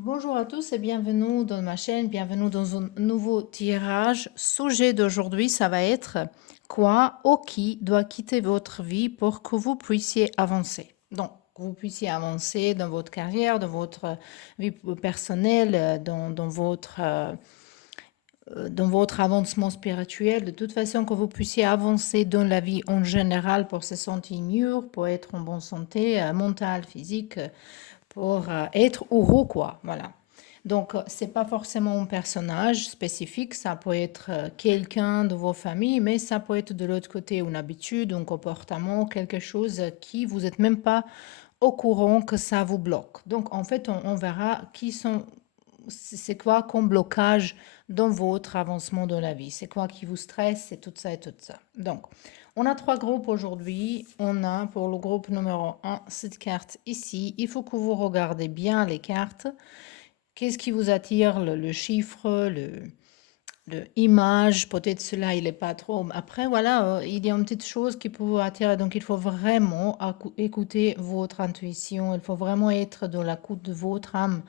Bonjour à tous et bienvenue dans ma chaîne, bienvenue dans un nouveau tirage. Sujet d'aujourd'hui, ça va être quoi ou qui doit quitter votre vie pour que vous puissiez avancer. Donc, que vous puissiez avancer dans votre carrière, dans votre vie personnelle, dans votre avancement spirituel, de toute façon que vous puissiez avancer dans la vie en général pour se sentir mieux, pour être en bonne santé mentale, physique, pour être heureux, quoi. Voilà. Donc, c'est pas forcément un personnage spécifique, ça peut être quelqu'un de vos familles, mais ça peut être de l'autre côté une habitude, un comportement, quelque chose qui vous êtes même pas au courant que ça vous bloque. Donc, en fait, on verra c'est quoi comme blocage dans votre avancement de la vie. C'est quoi qui vous stresse, c'est tout ça et tout ça. Donc, on a trois groupes aujourd'hui. On a pour le groupe numéro un cette carte ici. Il faut que vous regardez bien les cartes. Qu'est-ce qui vous attire, le chiffre, le image, peut-être cela, il n'est pas trop. Après, voilà, il y a une petite chose qui peut vous attirer. Donc, il faut vraiment écouter votre intuition. Il faut vraiment être dans l'écoute de votre âme.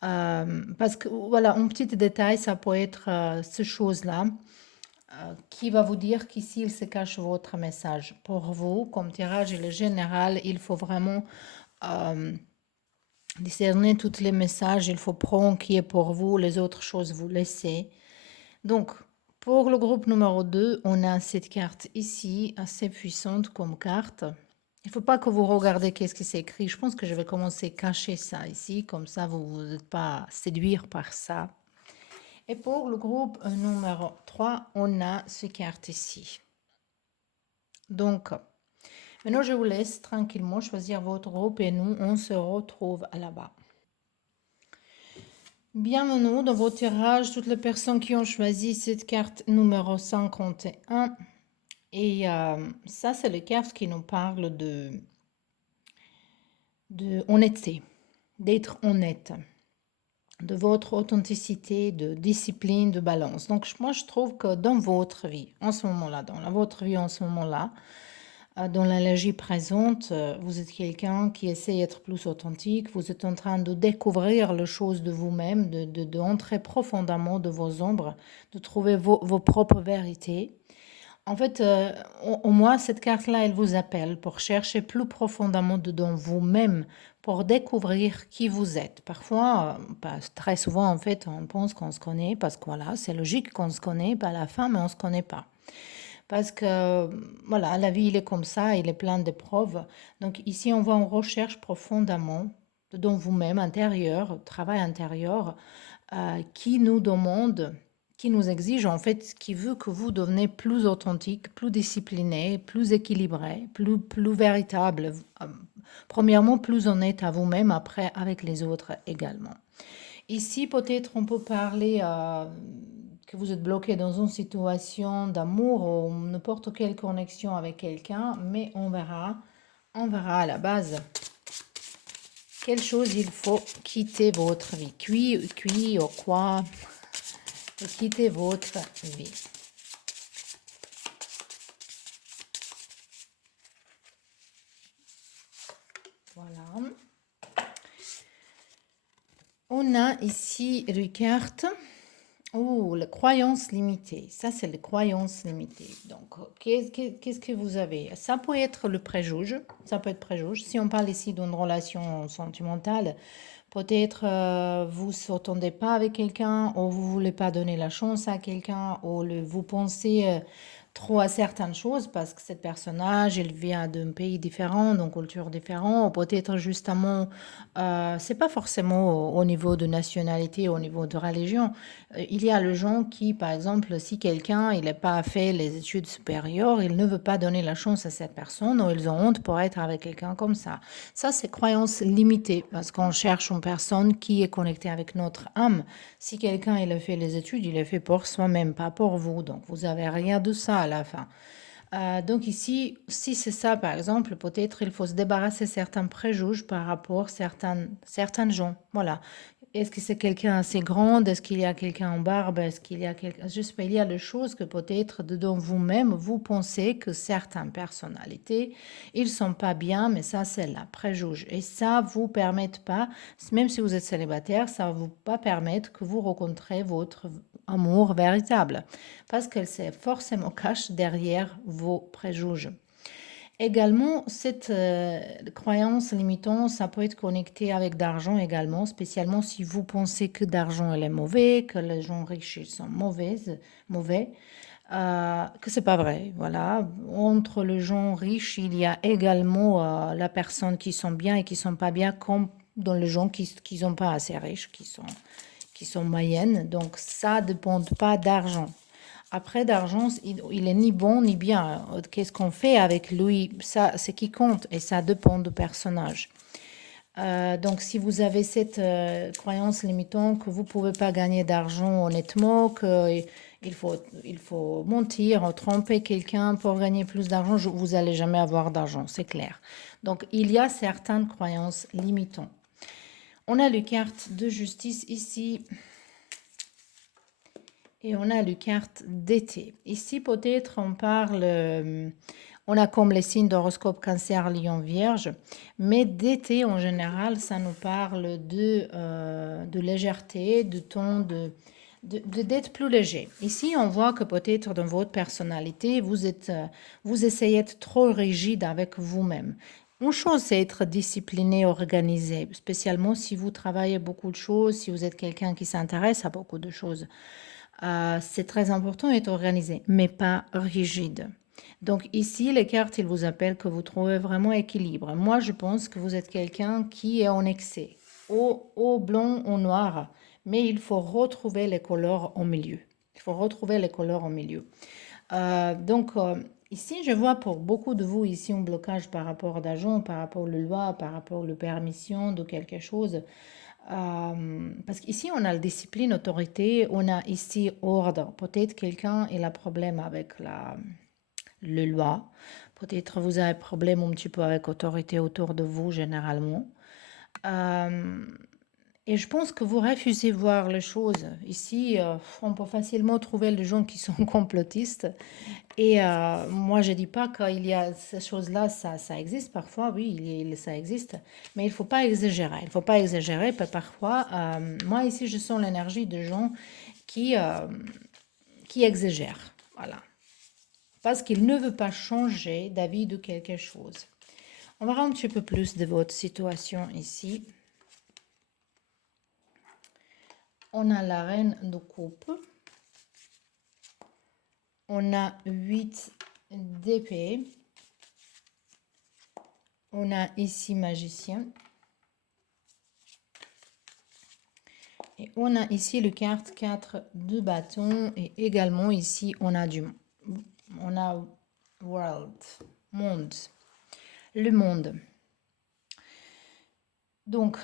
Parce que, voilà, un petit détail, ça peut être ces choses-là qui va vous dire qu'ici, il se cache votre message. Pour vous, comme tirage, il est général, il faut vraiment euh, discerner tous les messages. Il faut prendre qui est pour vous, les autres choses, vous laissez. Donc, pour le groupe numéro 2, on a cette carte ici, assez puissante comme carte. Il ne faut pas que vous regardez qu'est-ce qui s'est écrit. Je pense que je vais commencer à cacher ça ici, comme ça vous n'êtes pas séduire par ça. Et pour le groupe numéro 3, on a cette carte ici. Donc, maintenant je vous laisse tranquillement choisir votre groupe et nous, on se retrouve là-bas. Bienvenue dans vos tirages, toutes les personnes qui ont choisi cette carte numéro 51. Et ça, c'est les cartes qui nous parlent de honnêteté, d'être honnête, de votre authenticité, de discipline, de balance. Donc, moi, je trouve que dans votre vie, en ce moment-là, votre vie en ce moment-là, dans l'allergie présente, vous êtes quelqu'un qui essaie d'être plus authentique, vous êtes en train de découvrir les choses de vous-même, d'entrer profondément de vos ombres, de trouver vos propres vérités. En fait, au moins, cette carte-là, elle vous appelle pour chercher plus profondément dedans vous-même, pour découvrir qui vous êtes. Parfois, très souvent, en fait, on pense qu'on se connaît parce que voilà, c'est logique qu'on se connaît, pas à la fin, mais on ne se connaît pas. Parce que, voilà, la vie, il est comme ça, il est plein d'épreuves. Donc ici, on va en recherche profondément dans vous-même, intérieur, travail intérieur, qui nous demande, qui nous exige, en fait, qui veut que vous deveniez plus authentique, plus discipliné, plus équilibré, plus véritable. Premièrement, plus honnête à vous-même, après avec les autres également. Ici, peut-être on peut parler que vous êtes bloqué dans une situation d'amour ou n'importe quelle connexion avec quelqu'un, mais on verra à la base quelle chose il faut quitter votre vie. Qui ou quoi, quitter votre vie. Voilà. On a ici une carte. Oh, les croyances limitées. Ça, c'est les croyances limitées. Donc, qu'est-ce que vous avez? Ça peut être le préjuge. Ça peut être préjuge. Si on parle ici d'une relation sentimentale, peut-être vous ne s'entendez pas avec quelqu'un ou vous voulez pas donner la chance à quelqu'un ou vous pensez trop à certaines choses parce que cette personnage, il vient d'un pays différent, d'une culture différente, ou peut-être justement, c'est pas forcément au niveau de nationalité, au niveau de religion. Il y a le gens qui, par exemple, si quelqu'un il n'a pas fait les études supérieures, il ne veut pas donner la chance à cette personne ou ils ont honte pour être avec quelqu'un comme ça. Ça, c'est croyance limitée parce qu'on cherche une personne qui est connectée avec notre âme. Si quelqu'un il a fait les études, il est fait pour soi-même, pas pour vous. Donc, vous avez rien de ça à la fin. Donc ici, si c'est ça, par exemple, peut-être il faut se débarrasser certains préjugés par rapport à certains gens. Voilà. est-ce que c'est quelqu'un assez grand? Est-ce qu'il y a quelqu'un en barbe? Est-ce qu'il y a quelqu'un... Je sais pas, il y a des choses que peut-être dedans vous-même, vous pensez que certaines personnalités, ils sont pas bien, mais ça, c'est la préjugé. Et ça vous permet pas, même si vous êtes célibataire, ça vous pas permettre que vous rencontrez votre amour véritable. Parce qu'elle s'est forcément cache derrière vos préjugés. Également, cette croyance limitante, ça peut être connecté avec d'argent également, spécialement si vous pensez que d'argent elle est mauvais, que les gens riches ils sont mauvais, que c'est pas vrai. Voilà, entre les gens riches, il y a également la personne qui sont bien et qui sont pas bien, comme dans les gens qui sont pas assez riches, qui sont moyennes. Donc ça dépend pas d'argent. Après, d'argent, il est ni bon ni bien. Qu'est-ce qu'on fait avec lui? Ça, c'est qui compte et ça dépend du personnage. Donc, si vous avez cette croyance limitante que vous ne pouvez pas gagner d'argent honnêtement, il faut mentir, tromper quelqu'un pour gagner plus d'argent, vous n'allez jamais avoir d'argent, c'est clair. Donc, il y a certaines croyances limitantes. On a les cartes de justice ici. Et on a les cartes d'été. Ici, peut-être, on parle, on a comme les signes d'horoscope Cancer, Lion, Vierge, mais d'été, en général, ça nous parle de légèreté, de ton, d'être plus léger. Ici, on voit que peut-être dans votre personnalité, vous essayez d'être trop rigide avec vous-même. Une chose, c'est être discipliné, organisé, spécialement si vous travaillez beaucoup de choses, si vous êtes quelqu'un qui s'intéresse à beaucoup de choses. C'est très important d'être organisé, mais pas rigide. Donc ici, les cartes, ils vous appellent que vous trouvez vraiment équilibre. Moi, je pense que vous êtes quelqu'un qui est en excès, au blanc, au noir, mais il faut retrouver les couleurs au milieu. Il faut retrouver les couleurs au milieu. Donc, ici, je vois pour beaucoup de vous ici un blocage par rapport à d'argent, par rapport aux lois, par rapport aux permissions de quelque chose. Parce qu'ici, on a la discipline, autorité, on a ici ordre. Peut-être quelqu'un il a problème avec le loi. Peut-être vous avez problème un petit peu avec autorité autour de vous, généralement. Euh, et je pense que vous refusez de voir les choses. Ici, on peut facilement trouver des gens qui sont complotistes. Et moi, je dis pas qu'il y a ces choses-là, ça existe parfois, oui, ça existe, mais il faut pas exagérer. Il faut pas exagérer, parfois, moi ici, je sens l'énergie de gens qui, euh, qui exagèrent, voilà, parce qu'ils ne veulent pas changer d'avis de quelque chose. On verra un petit peu plus de votre situation ici. On a la reine de coupe. On a 8 d'épée. On a ici magicien. Et on a ici le carte 4 de bâton. Et également ici, on a world, monde. Le monde. Donc,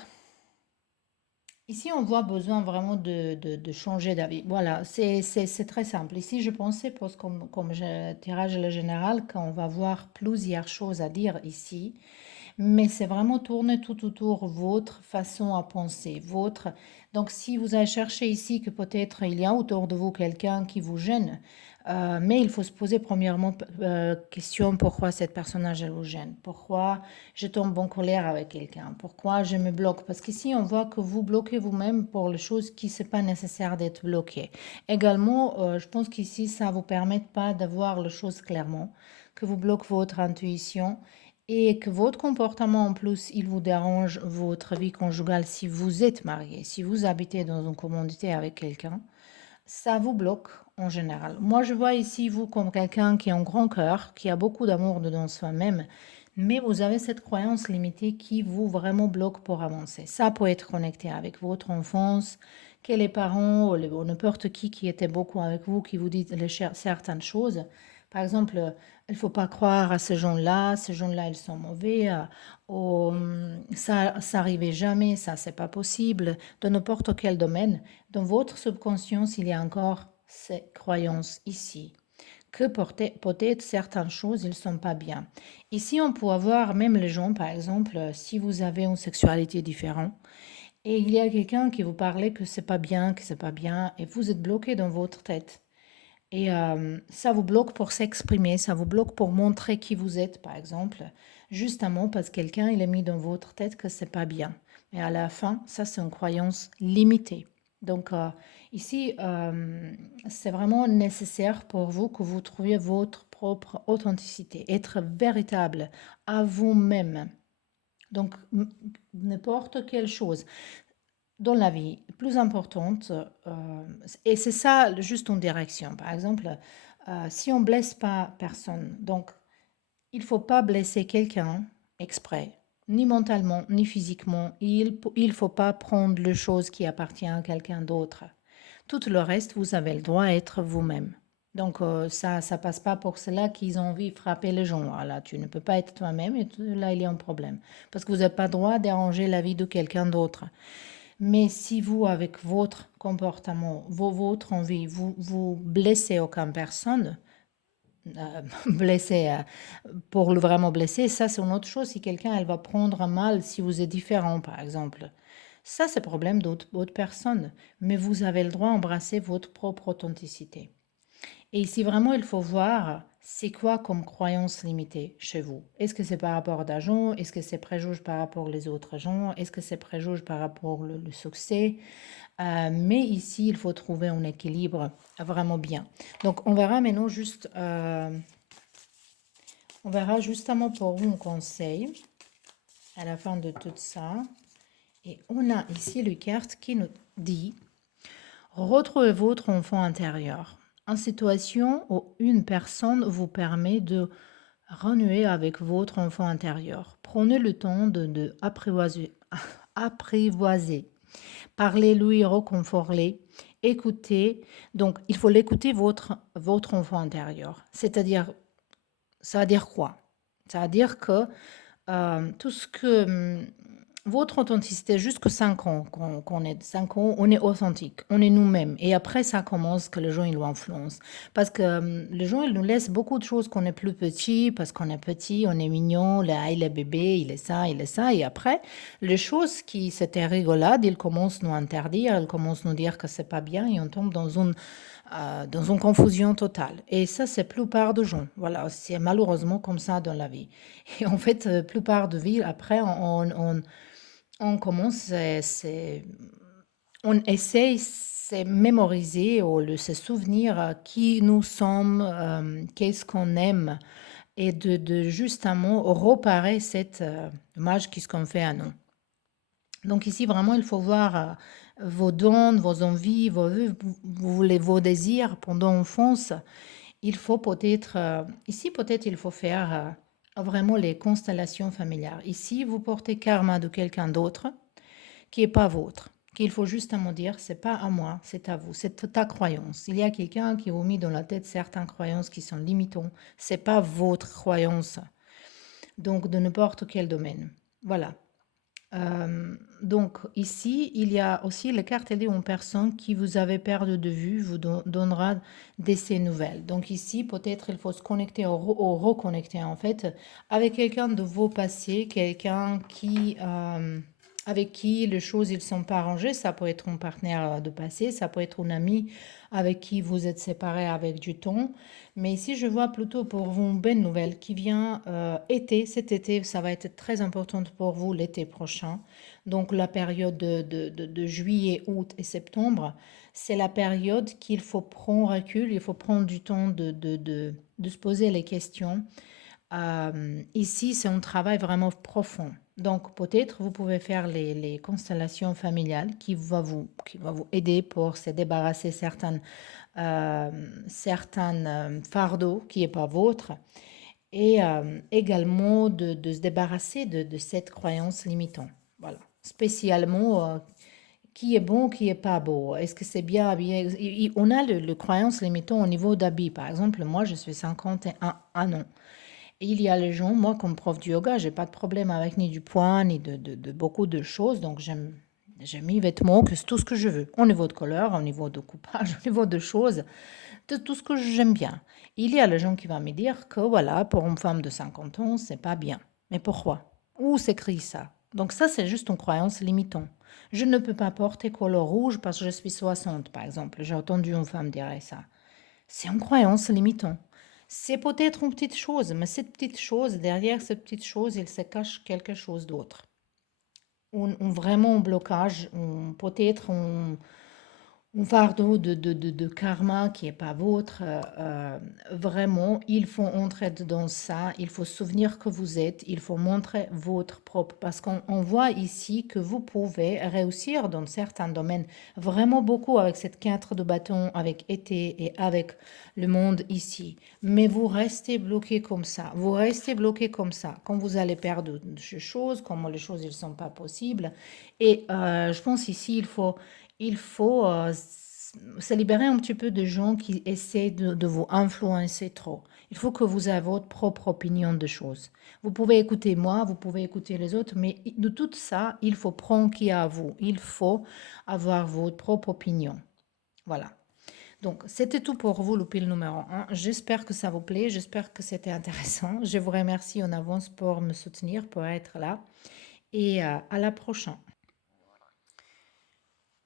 ici, on voit besoin vraiment de changer d'avis. Voilà, c'est très simple. Ici, je pensais, parce que comme tirage le général, qu'on va voir plusieurs choses à dire ici, mais c'est vraiment tourner tout autour votre façon à penser, votre... Donc, si vous allez chercher ici que peut-être il y a autour de vous quelqu'un qui vous gêne, mais il faut se poser premièrement question pourquoi cette personnage elle vous gêne, pourquoi je tombe en colère avec quelqu'un, pourquoi je me bloque, parce qu'ici on voit que vous bloquez vous-même pour les choses qui c'est pas nécessaire d'être bloqué. Également, je pense qu'ici ça vous permet pas d'avoir les choses clairement, que vous bloquez votre intuition et que votre comportement en plus il vous dérange votre vie conjugale si vous êtes marié, si vous habitez dans une communauté avec quelqu'un, ça vous bloque en général. Moi, je vois ici vous comme quelqu'un qui a un grand cœur, qui a beaucoup d'amour dedans soi-même, mais vous avez cette croyance limitée qui vous vraiment bloque pour avancer. Ça peut être connecté avec votre enfance, que les parents ou n'importe qui était beaucoup avec vous, qui vous dit certaines choses. Par exemple, il ne faut pas croire à ces gens-là, ils sont mauvais, ça n'arrivait jamais, ça, c'est pas possible, dans n'importe quel domaine. Dans votre subconscience, il y a encore ces croyances ici, que peut-être certaines choses, ils ne sont pas bien. Ici, on peut avoir même les gens, par exemple, si vous avez une sexualité différente, Et il y a quelqu'un qui vous parlait que c'est pas bien, que c'est pas bien, et vous êtes bloqué dans votre tête. Et ça vous bloque pour s'exprimer, ça vous bloque pour montrer qui vous êtes, par exemple, justement parce que quelqu'un il a mis dans votre tête que c'est pas bien. Mais à la fin, ça c'est une croyance limitée. Donc ici, c'est vraiment nécessaire pour vous que vous trouviez votre propre authenticité, être véritable à vous-même. Donc n'importe quelle chose dans la vie plus importante, et c'est ça juste en direction. Par exemple, si on blesse pas personne, donc il faut pas blesser quelqu'un exprès, ni mentalement, ni physiquement. Il faut pas prendre les choses qui appartiennent à quelqu'un d'autre. Tout le reste, vous avez le droit d'être vous-même. Donc ça passe pas pour cela qu'ils ont envie de frapper les gens. Voilà, tu ne peux pas être toi-même et là il y a un problème. Parce que vous n'avez pas le droit de déranger la vie de quelqu'un d'autre. Mais si vous, avec votre comportement, votre envie, vous blessez aucune personne, blessé pour le vraiment blesser, ça c'est une autre chose. Si quelqu'un elle va prendre mal si vous êtes différent, par exemple, ça c'est le problème d'autres personnes. Mais vous avez le droit d'embrasser votre propre authenticité. Et ici, vraiment, il faut voir c'est quoi comme croyance limitée chez vous. Est-ce que c'est par rapport à gens? Est-ce que c'est préjuge par rapport aux autres gens? Est-ce que c'est préjuge par rapport au succès? Mais ici, il faut trouver un équilibre vraiment bien. Donc, on verra maintenant juste, on verra justement pour vous un conseil à la fin de tout ça. Et on a ici le carte qui nous dit retrouvez votre enfant intérieur. En situation où une personne vous permet de renouer avec votre enfant intérieur. Prenez le temps de apprivoiser, apprivoiser. Parlez-lui, reconfortez, écoutez. Donc, il faut l'écouter, votre enfant intérieur. C'est-à-dire, ça veut dire quoi? Ça veut dire que tout ce que votre authenticité, jusqu'à 5 ans, qu'on est 5 ans, on est authentique, on est nous-mêmes. Et après, ça commence que les gens, ils nous influencent. Parce que les gens, ils nous laissent beaucoup de choses qu'on est plus petit, parce qu'on est petit, on est mignon, là, il est bébé, il est ça, il est ça. Et après, les choses qui c'était rigolades, ils commencent à nous interdire, ils commencent à nous dire que c'est pas bien, et on tombe dans une confusion totale. Et ça, c'est la plupart des gens. Voilà, c'est malheureusement comme ça dans la vie. Et en fait, la plupart de vie, après, on commence, on essaye de mémoriser ou de se souvenir qui nous sommes, qu'est-ce qu'on aime, et de justement reparer cette image qui ce qu'on fait à nous. Donc ici, vraiment, il faut voir vos dons, vos envies, vos désirs pendant l'enfance. Il faut peut-être, ici peut-être il faut faire vraiment les constellations familiales. Ici, vous portez karma de quelqu'un d'autre qui n'est pas vôtre. Qu'il faut justement dire, c'est pas à moi, c'est à vous, c'est ta croyance. Il y a quelqu'un qui vous met dans la tête certaines croyances qui sont limitantes. C'est pas votre croyance. Donc, de n'importe quel domaine. Voilà. Donc ici, il y a aussi les cartes aidées aux personnes qui vous avez perdu de vue, vous donnera des nouvelles. Donc ici, peut-être il faut se connecter ou reconnecter en fait avec quelqu'un de vos passés, quelqu'un qui avec qui les choses ils sont pas arrangées. Ça peut être un partenaire de passé, ça peut être un ami avec qui vous êtes séparés avec du temps. Mais ici, je vois plutôt pour vous une belle nouvelle qui vient été. Cet été, ça va être très important pour vous l'été prochain. Donc la période de juillet, août et septembre, c'est la période qu'il faut prendre recul, il faut prendre du temps de se poser les questions. Ici, c'est un travail vraiment profond. Donc, peut-être vous pouvez faire les constellations familiales qui va vous aider pour se débarrasser certains fardeaux qui n'est pas vôtre et également de se débarrasser de cette croyance limitante. Voilà. Spécialement, qui est bon, qui est pas beau. Est-ce que c'est bien habillé? On a le croyance limitant au niveau d'habit. Par exemple, moi, je suis 51 ans. Et il y a les gens, moi, comme prof de yoga, j'ai pas de problème avec ni du poids, ni de beaucoup de choses. Donc, j'ai mis vêtements, que c'est tout ce que je veux. Au niveau de couleur, au niveau de coupage, au niveau de choses, de tout ce que j'aime bien. Il y a les gens qui vont me dire que voilà, pour une femme de 50 ans, c'est pas bien. Mais pourquoi? Où s'écrit ça? Donc ça, c'est juste une croyance limitante. Je ne peux pas porter couleur rouge parce que je suis 60, par exemple. J'ai entendu une femme dire ça. C'est une croyance limitante. C'est peut-être une petite chose, mais cette petite chose, derrière cette petite chose, il se cache quelque chose d'autre. Vraiment un blocage, peut-être un fardeau de karma qui n'est pas vôtre. Vraiment, il faut entrer dans ça, il faut se souvenir que vous êtes, il faut montrer votre propre, parce qu'on voit ici que vous pouvez réussir dans certains domaines, vraiment beaucoup avec cette 4 de bâton, avec été et avec le monde ici. Mais vous restez bloqué comme ça, vous restez bloqué comme ça, quand vous allez perdre des choses, comment les choses ne sont pas possibles. Et je pense ici, il faut se libérer un petit peu de gens qui essaient de vous influencer trop. Il faut que vous ayez votre propre opinion de choses. Vous pouvez écouter moi, vous pouvez écouter les autres, mais de tout ça, il faut prendre qui à vous. Il faut avoir votre propre opinion. Voilà. Donc, c'était tout pour vous, le pile numéro 1. J'espère que ça vous plaît, j'espère que c'était intéressant. Je vous remercie en avance pour me soutenir, pour être là. Et à la prochaine.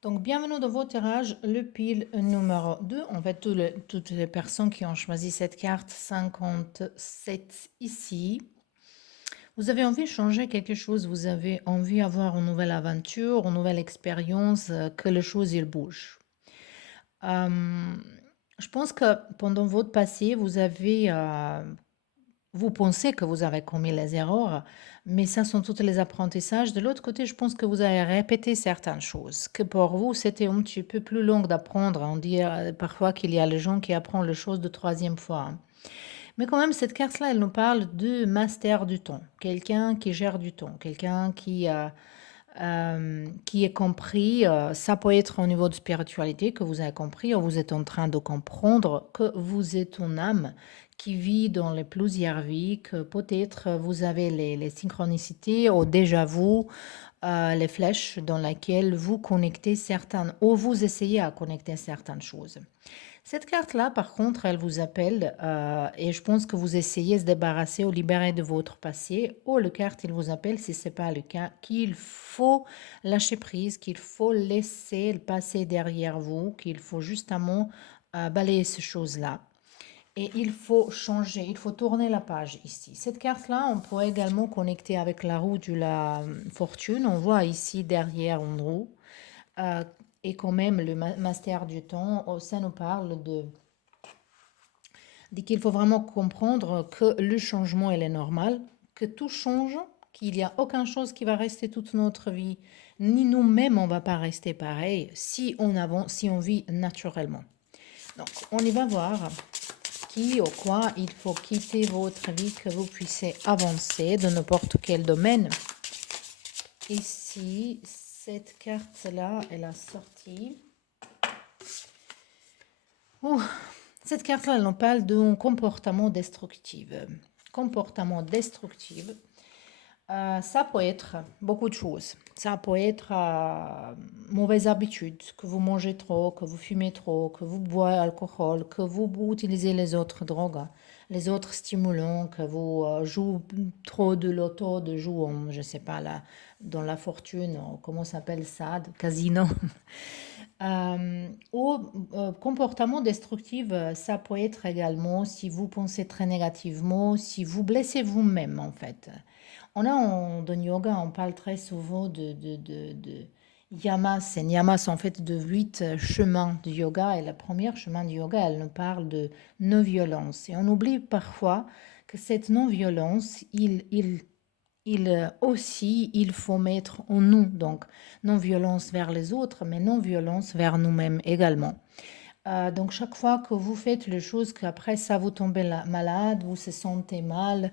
Donc, bienvenue dans votre tirage, le pile numéro 2. En fait, toutes les personnes qui ont choisi cette carte 57 ici, vous avez envie de changer quelque chose, vous avez envie d'avoir une nouvelle aventure, une nouvelle expérience, que les choses ils bougent. Je pense que pendant votre passé, vous pensez que vous avez commis les erreurs, mais ça sont tous les apprentissages. De l'autre côté, je pense que vous avez répété certaines choses, que pour vous, c'était un petit peu plus long d'apprendre. On dit parfois qu'il y a les gens qui apprennent les choses de troisième fois. Mais quand même, cette carte-là, elle nous parle de master du temps, quelqu'un qui gère du temps, quelqu'un qui est compris. Ça peut être au niveau de spiritualité que vous avez compris, ou vous êtes en train de comprendre que vous êtes une âme qui vit dans les plusieurs vies, que peut-être vous avez les synchronicités ou déjà vous, les flèches dans lesquelles vous connectez certaines, ou vous essayez à connecter certaines choses. Cette carte-là, par contre, elle vous appelle et je pense que vous essayez de se débarrasser ou libérer de votre passé. Ou le carte, il vous appelle, si ce n'est pas le cas, qu'il faut lâcher prise, qu'il faut laisser le passé derrière vous, qu'il faut justement balayer ces choses-là. Et il faut changer, il faut tourner la page ici. Cette carte-là, on pourrait également connecter avec la roue de la fortune. On voit ici derrière une roue. Et quand même, le master du temps, ça nous parle de qu'il faut vraiment comprendre que le changement, il est normal, que tout change, qu'il n'y a aucune chose qui va rester toute notre vie, ni nous-mêmes, on ne va pas rester pareil si on avance, si on vit naturellement. Donc, on y va voir qui ou quoi il faut quitter votre vie, que vous puissiez avancer dans n'importe quel domaine. Ici, cette carte-là, elle a sorti. Cette carte-là, elle nous parle d'un comportement destructif. Comportement destructif, ça peut être beaucoup de choses. Ça peut être mauvaise habitude, que vous mangez trop, que vous fumez trop, que vous boivez alcool, que vous utilisez les autres drogues, les autres stimulants, que vous jouez trop de loto, de jouer, je ne sais pas, là, dans la fortune, comment s'appelle ça, de casino. Ou comportement destructif, ça peut être également si vous pensez très négativement, si vous blessez vous-même en fait. Dans le yoga, on parle très souvent de yamas. Et yamas en fait de 8 chemins du yoga. Et le premier chemin du yoga, elle nous parle de non-violence. Et on oublie parfois que cette non-violence, il faut mettre en nous, donc non-violence vers les autres, mais non-violence vers nous-mêmes également. Donc chaque fois que vous faites les choses qu'après ça vous tombez malade, vous se sentez mal,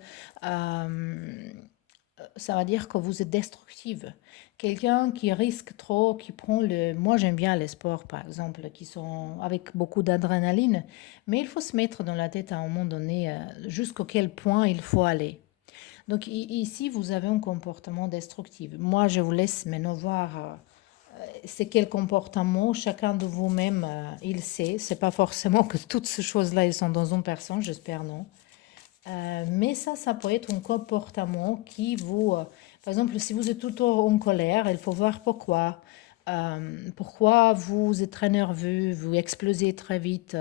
ça va dire que vous êtes destructive. Quelqu'un qui risque trop, qui prend le... Moi j'aime bien les sports par exemple, qui sont avec beaucoup d'adrénaline, mais il faut se mettre dans la tête à un moment donné jusqu'à quel point il faut aller. Donc ici, vous avez un comportement destructif. Moi, je vous laisse maintenant voir c'est quel comportement. Chacun de vous-même, il sait. C'est pas forcément que toutes ces choses-là, elles sont dans une personne, j'espère non. Mais ça peut être un comportement qui vous Par exemple, si vous êtes tout le temps en colère, il faut voir pourquoi. Pourquoi vous êtes très nerveux, vous explosez très vite.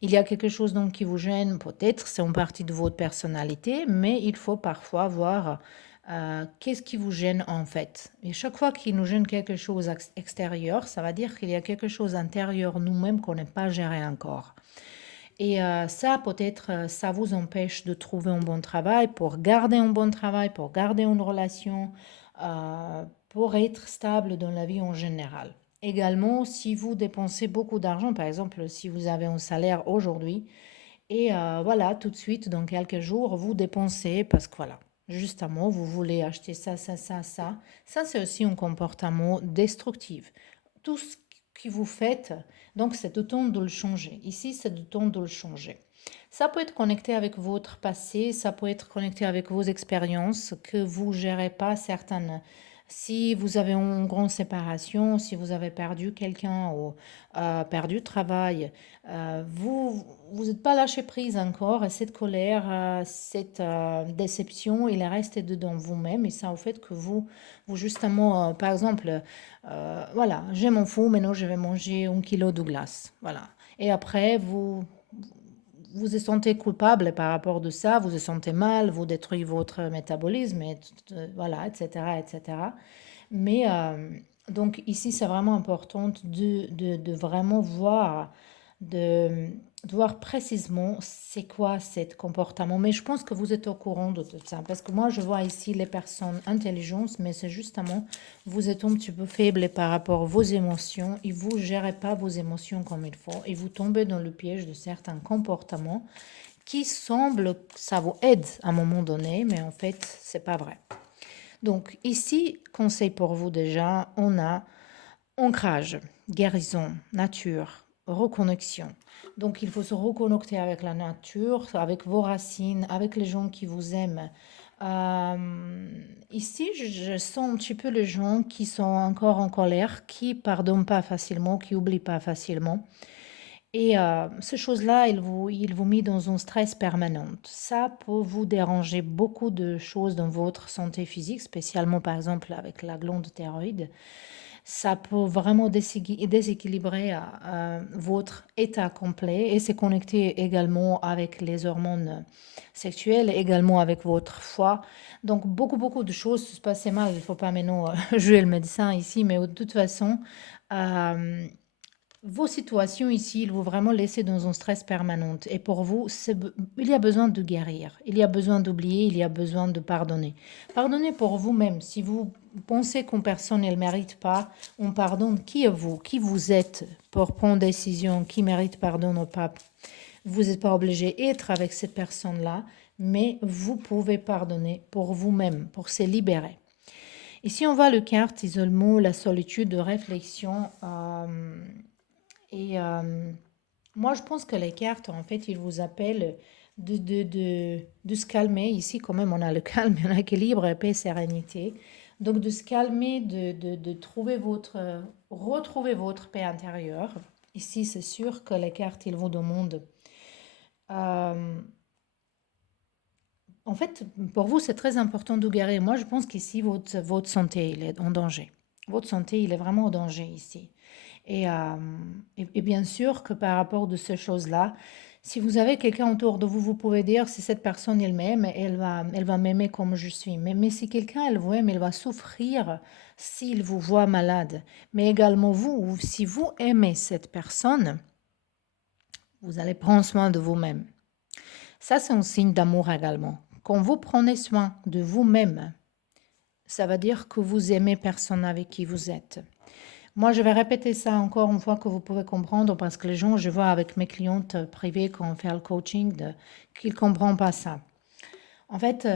Il y a quelque chose donc qui vous gêne, peut-être c'est une partie de votre personnalité, mais il faut parfois voir qu'est-ce qui vous gêne en fait. Et chaque fois qu'il nous gêne quelque chose extérieur, ça va dire qu'il y a quelque chose intérieur nous-mêmes qu'on n'est pas géré encore. Et ça, peut-être, ça vous empêche de trouver un bon travail, pour garder un bon travail, pour garder une relation, pour être stable dans la vie en général. Également, si vous dépensez beaucoup d'argent, par exemple, si vous avez un salaire aujourd'hui, et voilà, tout de suite, dans quelques jours, vous dépensez parce que voilà, justement, vous voulez acheter ça, ça, ça, ça. Ça, c'est aussi un comportement destructif. Tout ce que vous faites, donc c'est le temps de le changer. Ici, c'est le temps de le changer. Ça peut être connecté avec votre passé, ça peut être connecté avec vos expériences que vous ne gérez pas certaines. Si vous avez une grande séparation, si vous avez perdu quelqu'un ou perdu le travail, vous n'êtes pas lâché prise encore et cette colère, cette déception, il est resté dedans vous-même et ça au fait que vous justement, par exemple, voilà, j'ai mon fou, maintenant je vais manger 1 kilo de glace, voilà. Et après, vous vous sentez coupable par rapport de ça, vous vous sentez mal, vous détruisez votre métabolisme, et, voilà, etc., etc. Mais donc ici, c'est vraiment important de vraiment voir, de, de voir précisément c'est quoi ce comportement. Mais je pense que vous êtes au courant de tout ça, parce que moi, je vois ici les personnes intelligentes, mais c'est justement, vous êtes un petit peu faible par rapport à vos émotions, et vous ne gérez pas vos émotions comme il faut, et vous tombez dans le piège de certains comportements qui semblent, ça vous aide à un moment donné, mais en fait, c'est pas vrai. Donc ici, conseil pour vous déjà, on a ancrage, guérison, nature, reconnexion. Donc il faut se reconnecter avec la nature, avec vos racines, avec les gens qui vous aiment. Ici, je sens un petit peu les gens qui sont encore en colère, qui pardonnent pas facilement, qui oublient pas facilement. Et ces choses-là, ils vous met dans un stress permanent. Ça peut vous déranger beaucoup de choses dans votre santé physique, spécialement par exemple avec la glande thyroïde. Ça peut vraiment déséquilibrer votre état complet et c'est connecté également avec les hormones sexuelles, également avec votre foie. Donc beaucoup, beaucoup de choses se passaient mal. Il ne faut pas maintenant jouer le médecin ici, mais de toute façon, euh, vos situations ici, ils vous vraiment laisser dans un stress permanent. Et pour vous, il y a besoin de guérir, il y a besoin d'oublier, il y a besoin de pardonner. Pardonnez pour vous-même. Si vous pensez qu'une personne ne mérite pas, on pardonne. Qui est vous? Qui vous êtes pour prendre une décision qui mérite pardon ou pas? Vous n'êtes pas obligé d'être avec cette personne-là, mais vous pouvez pardonner pour vous-même, pour se libérer. Ici, on voit le carte isolement, la solitude de réflexion. Et moi, je pense que les cartes, en fait, ils vous appellent de se calmer. Ici, quand même, on a le calme, on a l'équilibre, paix, sérénité. Donc, de se calmer, de trouver retrouver votre paix intérieure. Ici, c'est sûr que les cartes, ils vous demandent. euh, En fait, pour vous, c'est très important de guérir. Moi, je pense qu'ici, votre santé, il est en danger. Votre santé, il est vraiment en danger ici. Et bien sûr que par rapport de ces choses-là, si vous avez quelqu'un autour de vous, vous pouvez dire si cette personne elle m'aime, elle va m'aimer comme je suis. Mais si quelqu'un elle vous aime, elle va souffrir s'il vous voit malade. Mais également vous, si vous aimez cette personne, vous allez prendre soin de vous-même. Ça, c'est un signe d'amour également. Quand vous prenez soin de vous-même, ça veut dire que vous aimez personne avec qui vous êtes. Moi, je vais répéter ça encore une fois que vous pouvez comprendre parce que les gens, je vois avec mes clientes privées quand on fait le coaching, qu'ils ne comprennent pas ça. En fait,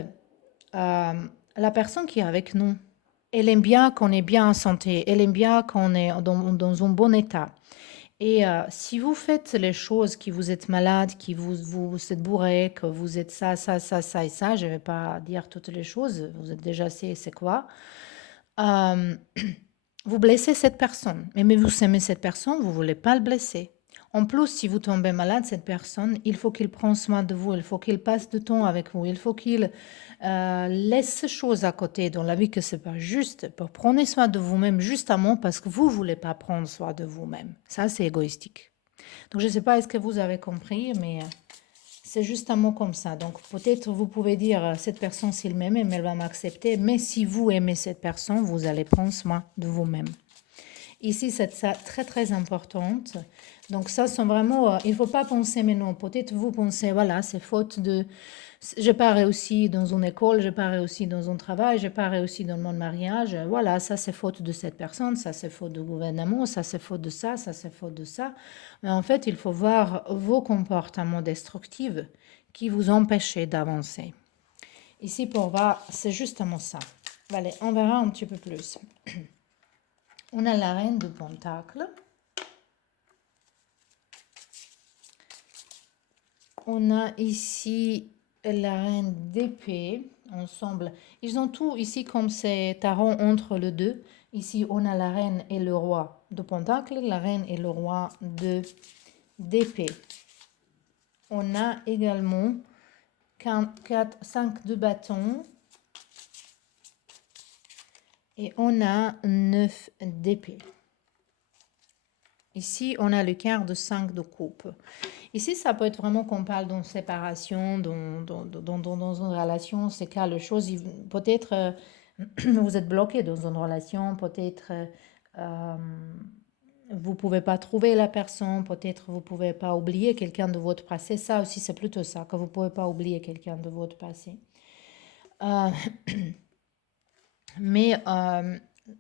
la personne qui est avec nous, elle aime bien qu'on est bien en santé, elle aime bien qu'on est dans un bon état. Et si vous faites les choses, qui vous êtes malade, vous êtes bourré, que vous êtes ça, ça, ça, ça et ça, je ne vais pas dire toutes les choses, vous êtes déjà c'est quoi. Euh, Vous blessez cette personne, mais vous aimez cette personne, vous ne voulez pas le blesser. En plus, si vous tombez malade, cette personne, il faut qu'il prenne soin de vous, il faut qu'il passe du temps avec vous, il faut qu'il laisse ces choses à côté dans la vie que c'est pas juste. Prenez soin de vous-même justement parce que vous voulez pas prendre soin de vous-même. Ça, c'est égoïstique. Donc, je ne sais pas est-ce que vous avez compris, mais c'est justement comme ça. Donc, peut-être vous pouvez dire, cette personne, s'il m'aime, elle va m'accepter. Mais si vous aimez cette personne, vous allez prendre soin de vous-même. Ici, c'est ça très, très importante. Donc, ça, c'est vraiment, il ne faut pas penser, mais non, peut-être vous pensez, voilà, c'est faute de, j'ai pas réussi dans une école, j'ai pas réussi dans un travail, j'ai pas réussi dans mon mariage. Voilà, ça, c'est faute de cette personne, ça, c'est faute du gouvernement, ça, c'est faute de ça, ça, c'est faute de ça. Mais en fait, il faut voir vos comportements destructifs qui vous empêchent d'avancer. Ici, pour voir, c'est justement ça. Allez, on verra un petit peu plus. On a la reine de Pentacle. On a ici la reine d'épée ensemble. Ils ont tout ici comme c'est tarot entre les deux. Ici, on a la reine et le roi de Pentacle, la reine et le roi d'épée. On a également 5 de bâton. Et on a 9 d'épée. Ici, on a le quart de 5 de coupe. Ici, ça peut être vraiment qu'on parle d'une séparation, dans une relation, c'est cas, les choses, peut-être vous êtes bloqué dans une relation, peut-être vous ne pouvez pas trouver la personne, peut-être vous ne pouvez pas oublier quelqu'un de votre passé. Ça aussi, c'est plutôt ça, que vous ne pouvez pas oublier quelqu'un de votre passé. Mais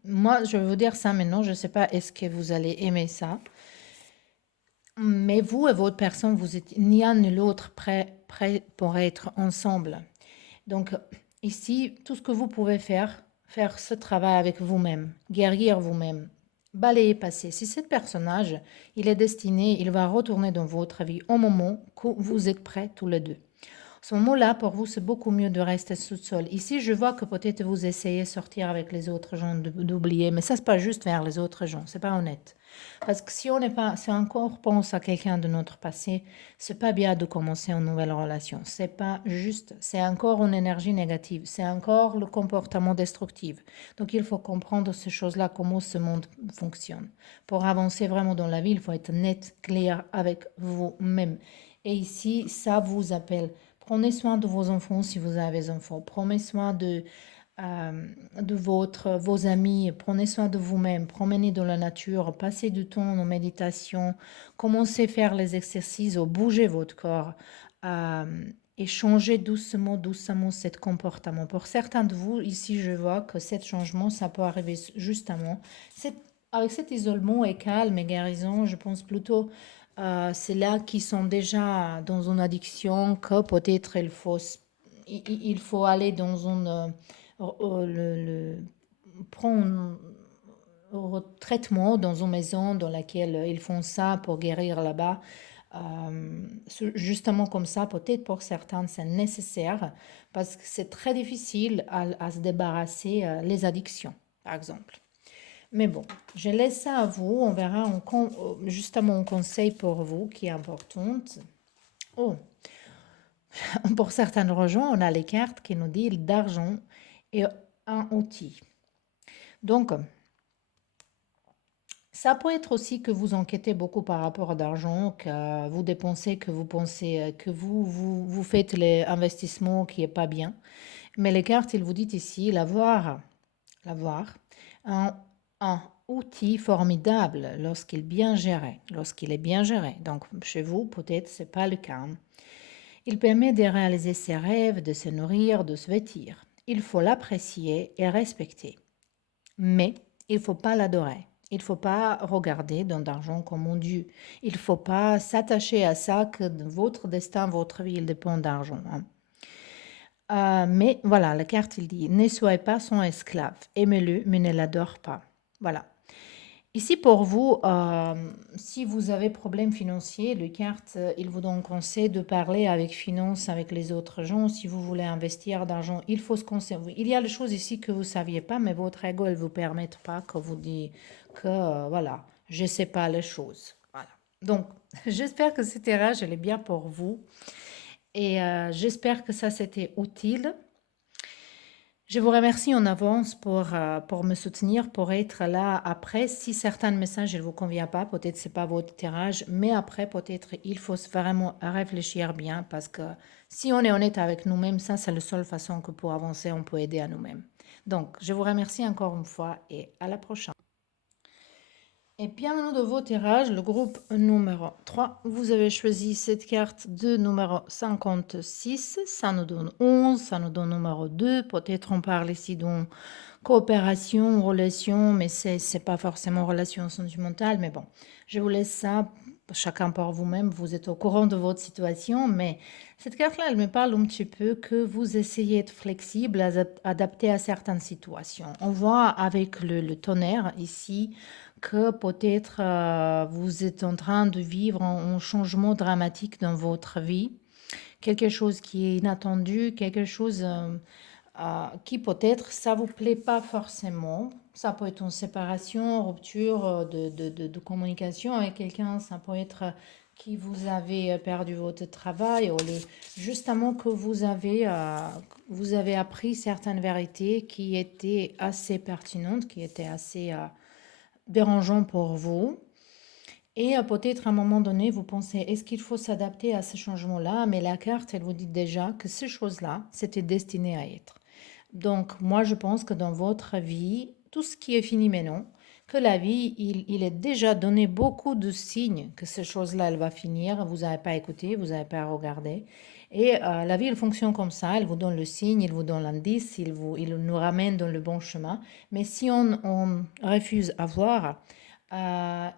moi, je vais vous dire ça maintenant. Je ne sais pas, est-ce que vous allez aimer ça? Mais vous et votre personne, vous êtes ni un ni l'autre prêt pour être ensemble. Donc, ici, tout ce que vous pouvez faire ce travail avec vous-même, guérir vous-même, balayer passé. Si ce personnage, il est destiné, il va retourner dans votre vie au moment que vous êtes prêts tous les deux. Ce moment-là, pour vous, c'est beaucoup mieux de rester seul. Ici, je vois que peut-être vous essayez de sortir avec les autres gens, d'oublier, mais ça, c'est pas juste vers les autres gens, c'est pas honnête. Parce que si on n'est pas, si on encore pense à quelqu'un de notre passé, c'est pas bien de commencer une nouvelle relation. C'est pas juste, c'est encore une énergie négative, c'est encore le comportement destructif. Donc, il faut comprendre ces choses-là, comment ce monde fonctionne. Pour avancer vraiment dans la vie, il faut être net, clair avec vous-même. Et ici, ça vous appelle. Prenez soin de vos enfants si vous avez des enfants. Prenez soin de vos amis. Prenez soin de vous-même. Promenez dans la nature. Passez du temps en méditation. Commencez à faire les exercices ou bougez votre corps. Et changez doucement, doucement ce comportement. Pour certains de vous, ici, je vois que ce changement, ça peut arriver justement. Avec cet isolement et calme et guérison, je pense plutôt c'est là qui sont déjà dans une addiction que peut-être il faut aller dans une prendre un traitement dans une maison dans laquelle ils font ça pour guérir là-bas. Justement comme ça, peut-être pour certains c'est nécessaire parce que c'est très difficile à se débarrasser les addictions, par exemple. Mais bon, je laisse ça à vous. On verra justement un conseil pour vous qui est important. Oh, pour certaines régions, on a les cartes qui nous disent d'argent et un outil. Donc, ça peut être aussi que vous enquêtez beaucoup par rapport à l'argent, que vous dépensez, que vous pensez, que vous faites les investissements qui n'est pas bien. Mais les cartes, ils vous disent ici, l'avoir, un outil formidable lorsqu'il est bien géré. Donc, chez vous, peut-être, c'est pas le cas. Il permet de réaliser ses rêves, de se nourrir, de se vêtir. Il faut l'apprécier et respecter. Mais il ne faut pas l'adorer. Il ne faut pas regarder dans l'argent comme un dieu. Il ne faut pas s'attacher à ça que votre destin, votre vie, il dépend d'argent. Mais voilà, la carte, il dit, ne soyez pas son esclave. Aimez-le, mais ne l'adore pas. Voilà. Ici, pour vous, si vous avez problème financier, le carte, il vous donne conseil de parler avec finance, avec les autres gens. Si vous voulez investir d'argent, il faut se conserver. Il y a des choses ici que vous ne saviez pas, mais votre ego ne vous permet pas que vous dites que, voilà, je ne sais pas les choses. Voilà. Donc, j'espère que ce tirage, elle est bien pour vous et j'espère que ça, c'était utile. Je vous remercie en avance pour me soutenir, pour être là après. Si certains messages ne vous conviennent pas, peut-être c'est pas votre tirage, mais après, peut-être il faut vraiment réfléchir bien parce que si on est honnête avec nous-mêmes, ça, c'est la seule façon que pour avancer, on peut aider à nous-mêmes. Donc, je vous remercie encore une fois et à la prochaine. Et bienvenue de vos tirages, le groupe numéro 3. Vous avez choisi cette carte de numéro 56. Ça nous donne 11, ça nous donne numéro 2. Peut-être on parle ici d'une coopération, relation, mais c'est pas forcément relation sentimentale. Mais bon, je vous laisse ça. Chacun par vous-même, vous êtes au courant de votre situation, mais cette carte-là, elle me parle un petit peu que vous essayez d'être flexible, adapté à certaines situations. On voit avec le tonnerre ici que peut-être vous êtes en train de vivre un changement dramatique dans votre vie, quelque chose qui est inattendu, quelque chose qui peut-être ça vous plaît pas forcément. Ça peut être une séparation, rupture de communication avec quelqu'un, ça peut être qui vous avez perdu votre travail ou justement que vous avez appris certaines vérités qui étaient assez pertinentes, qui étaient assez dérangeant pour vous. Et peut-être à un moment donné, vous pensez, est-ce qu'il faut s'adapter à ce changement-là? Mais la carte, elle vous dit déjà que ces choses-là, c'était destiné à être. Donc, moi, je pense que dans votre vie, tout ce qui est fini maintenant, que la vie, il est déjà donné beaucoup de signes que ces choses-là, elle va finir. Vous n'avez pas écouté, vous n'avez pas regardé. Et la vie, elle fonctionne comme ça. Elle vous donne le signe, il vous donne l'indice, il nous ramène dans le bon chemin. Mais si on refuse à voir,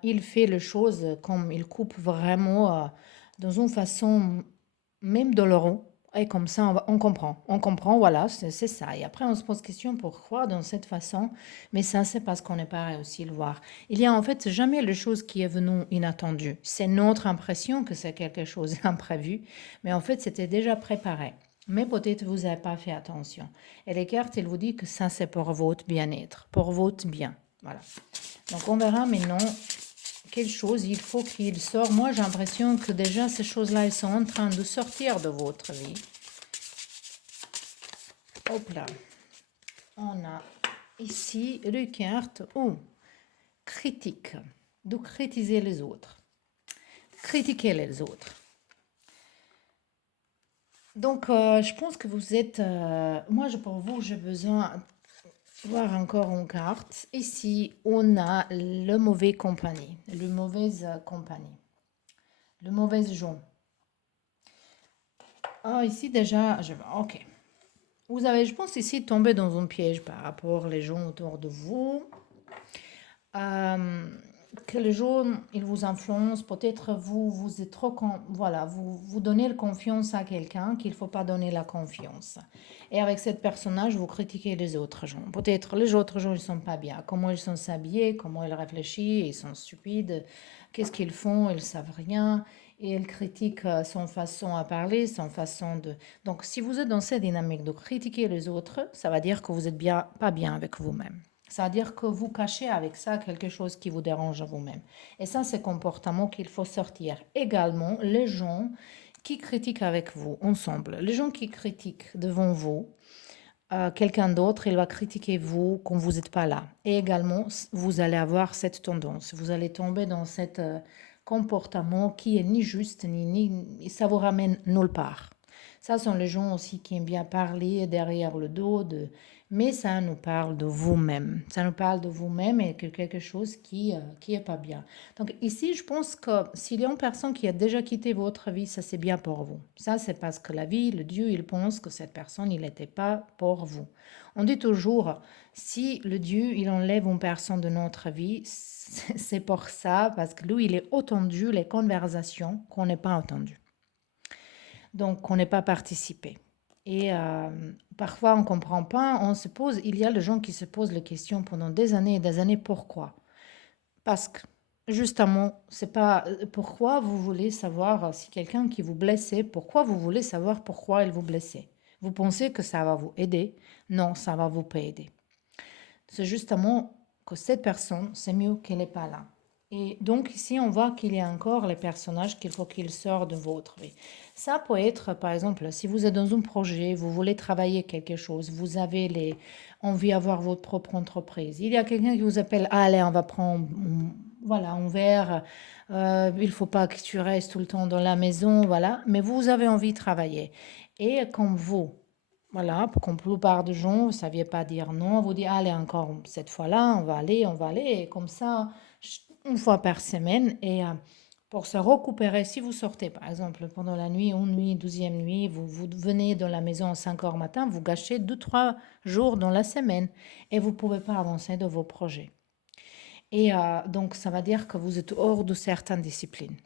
il fait les choses comme il coupe vraiment dans une façon même douloureuse. Et comme ça, on comprend, voilà, c'est ça. Et après, on se pose question pourquoi dans cette façon, mais ça, c'est parce qu'on n'est pas réussi à le voir. Il y a en fait jamais les choses qui est venue inattendue. C'est notre impression que c'est quelque chose d'imprévu, mais en fait, c'était déjà préparé. Mais peut-être vous n'avez pas fait attention. Et les cartes, elles vous disent que ça, c'est pour votre bien-être, pour votre bien. Voilà. Donc, on verra maintenant quelle chose il faut qu'il sorte. Moi, j'ai l'impression que déjà, ces choses-là, elles sont en train de sortir de votre vie. Hop là. On a ici les cartes critique. De critiquer les autres. Critiquer les autres. Donc, je pense que vous êtes... moi, pour vous, j'ai besoin de voir encore une carte. Ici, on a le mauvais compagnie. Le mauvaise compagnie. Le mauvais jaune. Ah, ici déjà, ok. Vous avez, je pense, ici tombé dans un piège par rapport aux gens autour de vous. Que les gens, ils vous influencent. Peut-être vous êtes trop, voilà, vous donnez la confiance à quelqu'un qu'il ne faut pas donner la confiance. Et avec cette personnage, vous critiquez les autres gens. Peut-être les autres gens, ils sont pas bien. Comment ils sont habillés, comment ils réfléchissent, ils sont stupides. Qu'est-ce qu'ils font, ils savent rien. Et elle critique son façon à parler, son façon de... Donc, si vous êtes dans cette dynamique de critiquer les autres, ça va dire que vous êtes bien, pas bien avec vous-même. Ça veut dire que vous cachez avec ça quelque chose qui vous dérange à vous-même. Et ça, c'est un comportement qu'il faut sortir. Également, les gens qui critiquent avec vous ensemble, les gens qui critiquent devant vous, quelqu'un d'autre, il va critiquer vous quand vous n'êtes pas là. Et également, vous allez avoir cette tendance, vous allez tomber dans cet comportement qui est ni juste, ni ça vous ramène nulle part. Ça sont les gens aussi qui aiment bien parler derrière le dos, mais ça nous parle de vous-même. Ça nous parle de vous-même et de quelque chose qui est pas bien. Donc ici, je pense que s'il y a une personne qui a déjà quitté votre vie, ça c'est bien pour vous. Ça, c'est parce que la vie, le Dieu, il pense que cette personne, il n'était pas pour vous. On dit toujours, si le Dieu, il enlève une personne de notre vie, c'est pour ça, parce que lui, il est entendu les conversations qu'on n'est pas entendues. Donc, on n'est pas participé. Et parfois, on ne comprend pas, on se pose, il y a des gens qui se posent les questions pendant des années et des années, pourquoi? Parce que, justement, c'est pas pourquoi vous voulez savoir si quelqu'un qui vous blessait, pourquoi vous voulez savoir pourquoi il vous blessait? Vous pensez que ça va vous aider? Non, ça va vous pas aider. C'est justement que cette personne, c'est mieux qu'elle n'est pas là. Et donc ici, on voit qu'il y a encore les personnages qu'il faut qu'ils sortent de votre vie. Ça peut être, par exemple, si vous êtes dans un projet, vous voulez travailler quelque chose, vous avez envie d'avoir votre propre entreprise. Il y a quelqu'un qui vous appelle, allez, on va prendre, voilà, un verre. Il faut pas que tu restes tout le temps dans la maison, voilà. Mais vous avez envie de travailler. Et comme vous, voilà, comme la plupart des gens, vous ne saviez pas dire non, vous dites, allez, encore cette fois-là, on va aller. Et comme ça, une fois par semaine. Et pour se récupérer, si vous sortez, par exemple, pendant la nuit, une nuit, 12e nuit, vous venez dans la maison à 5 heures matin, vous gâchez 2, 3 jours dans la semaine et vous ne pouvez pas avancer dans vos projets. Et donc, ça va dire que vous êtes hors de certaines disciplines.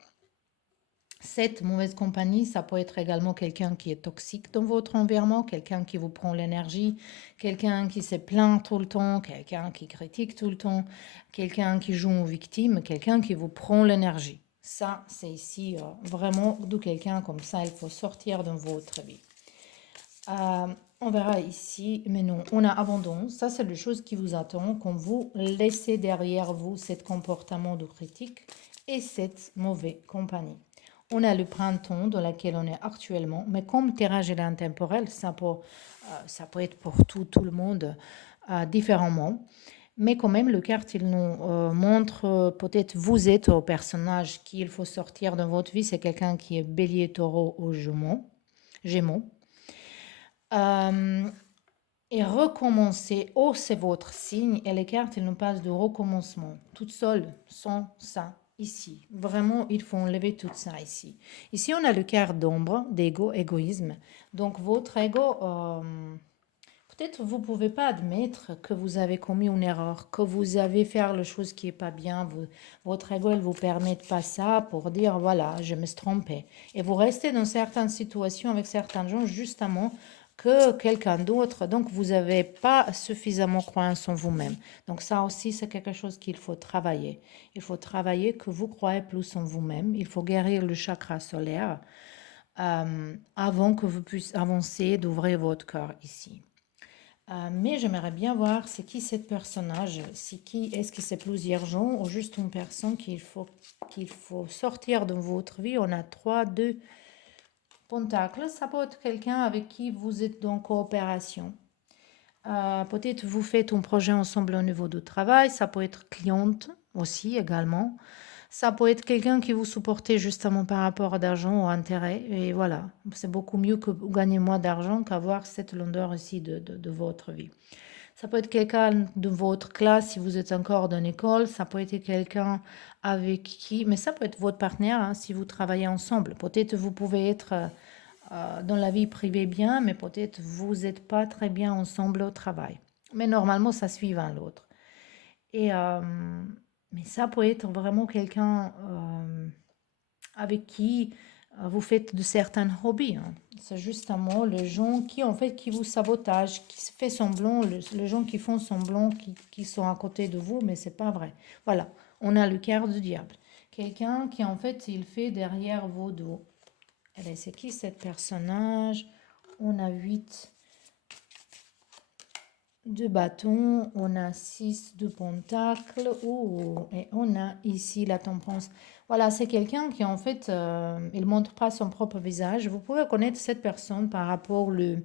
Cette mauvaise compagnie, ça peut être également quelqu'un qui est toxique dans votre environnement, quelqu'un qui vous prend l'énergie, quelqu'un qui se plaint tout le temps, quelqu'un qui critique tout le temps, quelqu'un qui joue aux victimes, quelqu'un qui vous prend l'énergie. Ça, c'est ici vraiment de quelqu'un comme ça, il faut sortir de votre vie. On verra ici, mais non, on a abandon. Ça, c'est les choses qui vous attendent quand vous laissez derrière vous ce comportement de critique et cette mauvaise compagnie. On a le printemps dans lequel on est actuellement, mais comme tirage est intemporel, ça peut être pour tout le monde différemment. Mais quand même, le carte, il nous montre peut-être vous êtes au personnage qu'il faut sortir de votre vie. C'est quelqu'un qui est bélier, taureau ou gémeaux. Et recommencer, oh, c'est votre signe. Et les cartes, elles nous passent de recommencement, toutes seules, sans ça, ici. Vraiment, il faut enlever tout ça ici. Ici, on a le carte d'ombre, d'ego, égoïsme. Donc, votre ego, peut-être vous ne pouvez pas admettre que vous avez commis une erreur, que vous avez fait la chose qui n'est pas bien. Votre ego, elle ne vous permet pas ça pour dire, voilà, je me suis trompé. Et vous restez dans certaines situations avec certains gens, justement, que quelqu'un d'autre. Donc, vous n'avez pas suffisamment croyance en vous-même. Donc, ça aussi, c'est quelque chose qu'il faut travailler. Il faut travailler que vous croyez plus en vous-même. Il faut guérir le chakra solaire avant que vous puissiez avancer, d'ouvrir votre cœur ici. Mais j'aimerais bien voir c'est qui ce personnage, c'est qui, est-ce que c'est plusieurs gens ou juste une personne qu'il faut sortir de votre vie. On a 3, 2 pentacles, ça peut être quelqu'un avec qui vous êtes en coopération. Peut-être vous faites un projet ensemble au niveau du travail, ça peut être cliente aussi également. Ça peut être quelqu'un qui vous supporte justement par rapport à d'argent ou intérêt. Et voilà, c'est beaucoup mieux que gagner moins d'argent qu'avoir cette longueur ici de votre vie. Ça peut être quelqu'un de votre classe si vous êtes encore dans l'école. Ça peut être quelqu'un avec qui... Mais ça peut être votre partenaire hein, si vous travaillez ensemble. Peut-être vous pouvez être dans la vie privée bien, mais peut-être vous n'êtes pas très bien ensemble au travail. Mais normalement, ça suit l'un l'autre. Et... mais ça peut être vraiment quelqu'un avec qui vous faites de certains hobbies. Hein. C'est justement les gens qui, en fait, qui vous sabotage, qui se fait semblant, les gens qui font semblant, qui sont à côté de vous, mais c'est pas vrai. Voilà, on a le cœur du diable. Quelqu'un qui, en fait, il fait derrière vos dos. Et c'est qui cet personnage? On a 8 de bâtons, on a 6 de pentacles, et on a ici la temperance. Voilà, c'est quelqu'un qui en fait, il ne montre pas son propre visage. Vous pouvez connaître cette personne par rapport que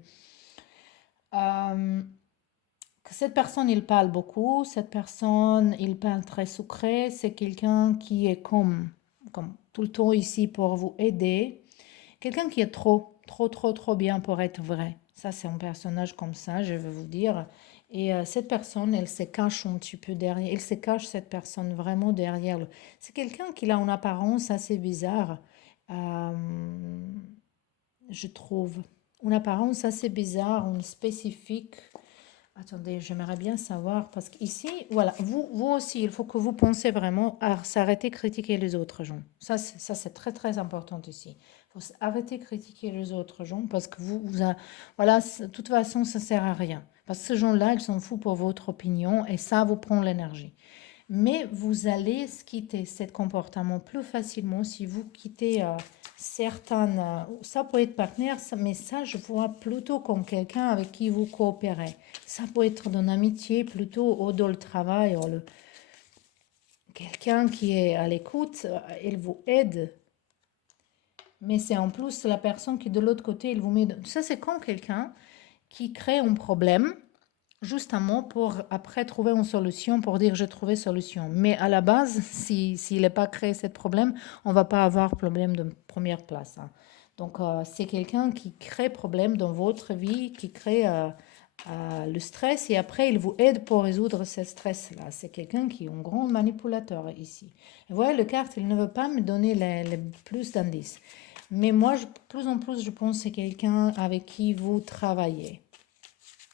cette personne, il parle beaucoup, cette personne, il parle très secret, c'est quelqu'un qui est comme tout le temps ici pour vous aider. Quelqu'un qui est trop bien pour être vrai. Ça, c'est un personnage comme ça, je vais vous dire. Et cette personne, elle se cache un petit peu derrière. Elle se cache, cette personne, vraiment derrière. C'est quelqu'un qui a une apparence assez bizarre, euh, je trouve. Une apparence assez bizarre, une spécifique. Attendez, j'aimerais bien savoir, parce qu'ici, voilà, vous aussi, il faut que vous pensez vraiment à s'arrêter de critiquer les autres gens. Ça, c'est très, très important ici. Il faut arrêter de critiquer les autres gens, parce que voilà, de toute façon, ça ne sert à rien. Parce que ces gens-là, ils s'en foutent pour votre opinion, et ça vous prend l'énergie. Mais vous allez quitter ce comportement plus facilement si vous quittez certains... ça peut être partenaire, mais ça, je vois plutôt comme quelqu'un avec qui vous coopérez. Ça peut être d'une amitié plutôt ou dans le travail. quelqu'un qui est à l'écoute, il vous aide, mais c'est en plus la personne qui de l'autre côté, il vous met... Ça, c'est quand quelqu'un qui crée un problème, justement pour après trouver une solution, pour dire j'ai trouvé solution. Mais à la base, s'il n'est pas créé ce problème, on va pas avoir problème de première place. Hein. Donc, c'est quelqu'un qui crée problème dans votre vie, qui crée le stress et après, il vous aide pour résoudre ce stress-là. C'est quelqu'un qui est un grand manipulateur ici. Et vous voyez, le carte, il ne veut pas me donner les plus d'indices. Mais moi, plus en plus, je pense que c'est quelqu'un avec qui vous travaillez.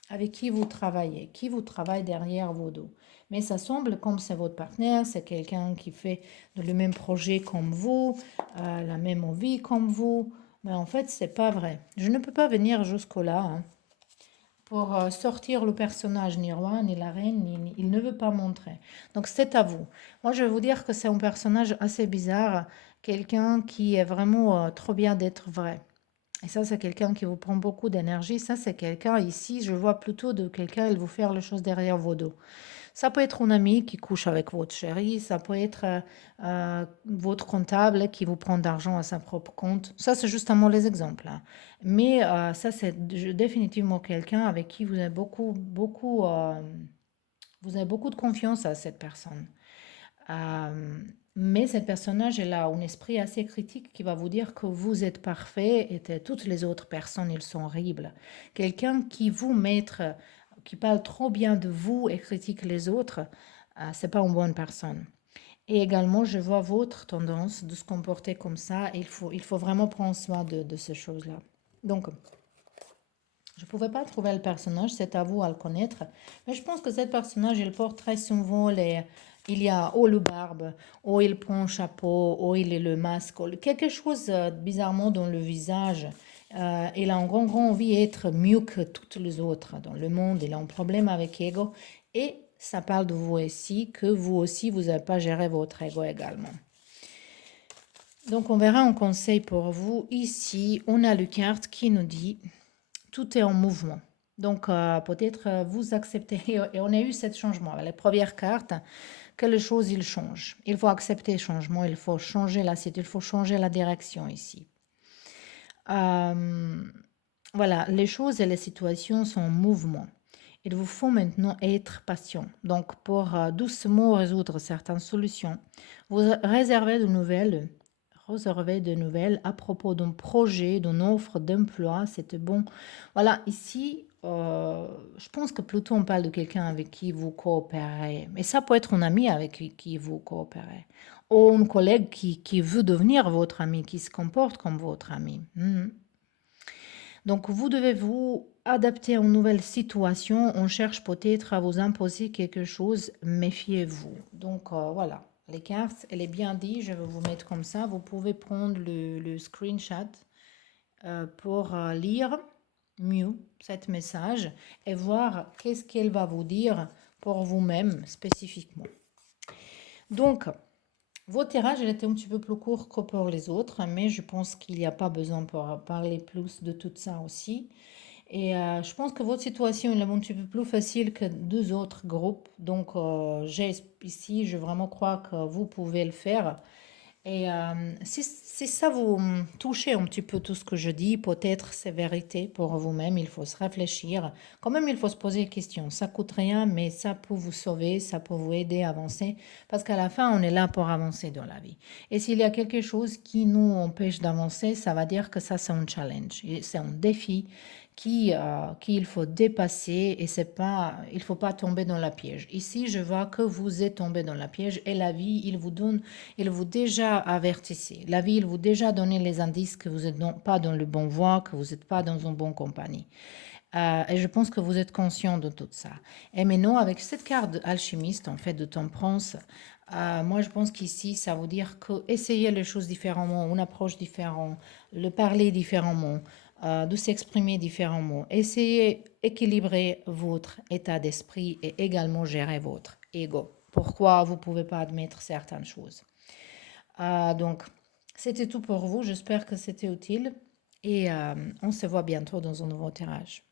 Avec qui vous travaille derrière vos dos. Mais ça semble comme c'est votre partenaire, c'est quelqu'un qui fait le même projet comme vous, la même envie comme vous. Mais en fait, c'est pas vrai. Je ne peux pas venir jusque-là hein, pour sortir le personnage, ni roi, ni la reine, il ne veut pas montrer. Donc c'est à vous. Moi, je vais vous dire que c'est un personnage assez bizarre, quelqu'un qui est vraiment trop bien d'être vrai. Et ça, c'est quelqu'un qui vous prend beaucoup d'énergie. Ça, c'est quelqu'un, ici, je vois plutôt de quelqu'un, il vous faire les choses derrière vos dos. Ça peut être un ami qui couche avec votre chérie, ça peut être votre comptable qui vous prend d'argent à sa propre compte. Ça, c'est justement les exemples. Hein. Mais ça, c'est définitivement quelqu'un avec qui vous avez vous avez beaucoup de confiance à cette personne. Mais cette personnage, elle a un esprit assez critique qui va vous dire que vous êtes parfait et que toutes les autres personnes, ils sont horribles. Quelqu'un qui vous qui parle trop bien de vous et critique les autres, c'est pas une bonne personne. Et également, je vois votre tendance de se comporter comme ça. Il faut vraiment prendre soin de ces choses-là. Donc, je ne pouvais pas trouver le personnage, c'est à vous à le connaître. Mais je pense que ce personnage, il porte très souvent les... Il y a ou le barbe, ou il prend un chapeau, ou il est le masque, ou quelque chose bizarrement dans le visage. Il a un grand envie d'être mieux que toutes les autres dans le monde. Il a un problème avec l'ego. Et ça parle de vous aussi, que vous aussi, vous n'avez pas géré votre ego également. Donc, on verra un conseil pour vous. Ici, on a le carte qui nous dit tout est en mouvement. Donc, peut-être vous acceptez, et on a eu ce changement. La première carte, que les choses, ils changent. Il faut accepter le changement, il faut changer la situation, il faut changer la direction ici. Voilà, les choses et les situations sont en mouvement. Il vous faut maintenant être patient. Donc, pour doucement résoudre certaines solutions, vous réservez de nouvelles à propos d'un projet, d'une offre d'emploi. C'était bon. Voilà, ici, je pense que plutôt on parle de quelqu'un avec qui vous coopérez. Mais ça peut être un ami avec qui vous coopérez. Ou un collègue qui veut devenir votre ami, qui se comporte comme votre ami. Donc, vous devez vous adapter à une nouvelle situation. On cherche peut-être à vous imposer quelque chose. Méfiez-vous. Donc, voilà. Les cartes, elle est bien dit. Je vais vous mettre comme ça. Vous pouvez prendre le screenshot pour lire mieux cet message et voir qu'est-ce qu'elle va vous dire pour vous-même spécifiquement. Donc, votre tirage, elle était un petit peu plus court que pour les autres, mais je pense qu'il n'y a pas besoin pour parler plus de tout ça aussi. Et je pense que votre situation est un petit peu plus facile que deux autres groupes. Donc, ici, je vraiment crois que vous pouvez le faire. Et si ça vous touchez un petit peu tout ce que je dis, peut-être c'est vérité pour vous-même, il faut se réfléchir. Quand même, il faut se poser des questions. Ça coûte rien, mais ça peut vous sauver, ça peut vous aider à avancer. Parce qu'à la fin, on est là pour avancer dans la vie. Et s'il y a quelque chose qui nous empêche d'avancer, ça va dire que ça, c'est un challenge. C'est un défi qu'il faut dépasser et il faut pas tomber dans la piège. Ici, je vois que vous êtes tombé dans la piège et la vie, il vous déjà avertissez. La vie, il vous déjà donné les indices que vous n'êtes pas dans le bon voie, que vous n'êtes pas dans une bonne compagnie. Et je pense que vous êtes conscient de tout ça. Et maintenant, avec cette carte alchimiste, en fait, de temperance, moi, je pense qu'ici, ça veut dire que essayer les choses différemment, une approche différente, le parler différemment, de s'exprimer différemment, essayez d'équilibrer votre état d'esprit et également gérer votre ego. Pourquoi vous ne pouvez pas admettre certaines choses. Donc, c'était tout pour vous. J'espère que c'était utile et on se voit bientôt dans un nouveau tirage.